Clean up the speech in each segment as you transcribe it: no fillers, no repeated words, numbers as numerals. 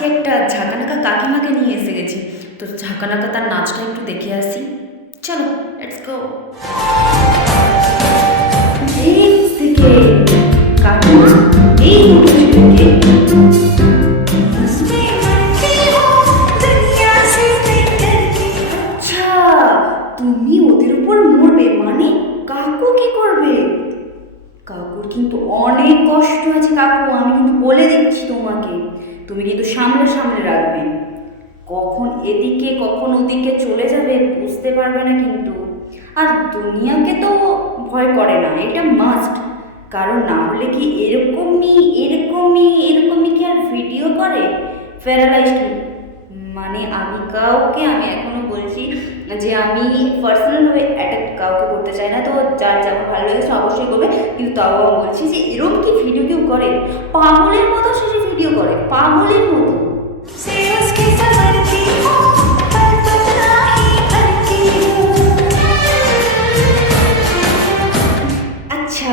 আজকে একটা ঝাঁকানাকা কাকিমাকে নিয়ে এসে গেছি, তো ঝাঁকানাকা তার নাচটা একটু দেখে আসি। চলো, লেটস গো। কাকিমা, এই মুহূর্তে আচ্ছা, তুমি ওদের উপর মরবে মানে কাকু কি করবে? কাকুর কিন্তু অনেক কষ্ট আছে কাকু, আমি কিন্তু বলে দিচ্ছি তোমাকে, তুমি কিন্তু সামনে সামনে রাখবে। কখন এদিকে কখন ওদিকে চলে যাবে বুঝতে পারবে না কিন্তু। আর দুনিয়াকে তো ভয় করে না, এটা মাস্ট। কারণ না হলে কি এরকমই এরকমই এরকমই কি আর ভিডিও করে প্যারালাইজড? মানে আমি এখনো বলছি যে আমি পার্সোনালভাবে অ্যাটাক কাউকে করতে চাই না, তো যার যেমন ভালো লেগেছে অবশ্যই করবে, কিন্তু তাও আমি বলছি যে এরকম কি ভিডিও কেউ করে? পাগলের মতো শেষে ভিডিও করে, পাগলের মতো। আচ্ছা,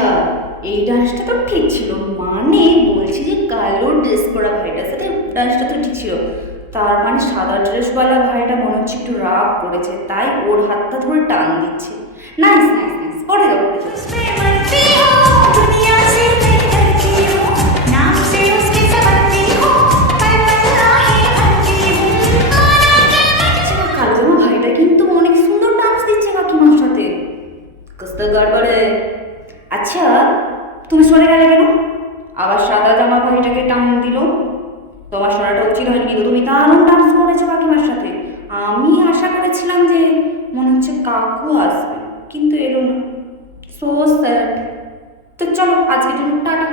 এই ডান্সটা তো ঠিক ছিল, মানে বলছি যে কালো ড্রেস পরা ভাইটার সাথে ডান্সটা তো ঠিক ছিল, তার মানে সাদা ড্রেসওয়ালা ভাইটা মনে হচ্ছে একটু রাগ করেছে, তাই ওর হাতটা ধরে টান দিচ্ছে। নাইস নাইস নাইস, পরে যাও পরে যাও। আচ্ছা, কালো জামা ভাইটা কিন্তু অনেক সুন্দর ডান্স দিচ্ছে কাকিমার সাথে, কস্তা গড়বড়ে। আচ্ছা, তুমি সরে গেলে কেন? আবার সাদা জামা ভাইটাকে টান দিল। তোমার শোনাটা উচিত হয়নি, কিন্তু তুমি দারুণ ডান্স করেছো কাকিমার সাথে। আমি আশা করেছিলাম যে মনে হচ্ছে কাকু আসবে, কিন্তু এলো না। So sad. তো চলো, আজকের জন্য টাটা।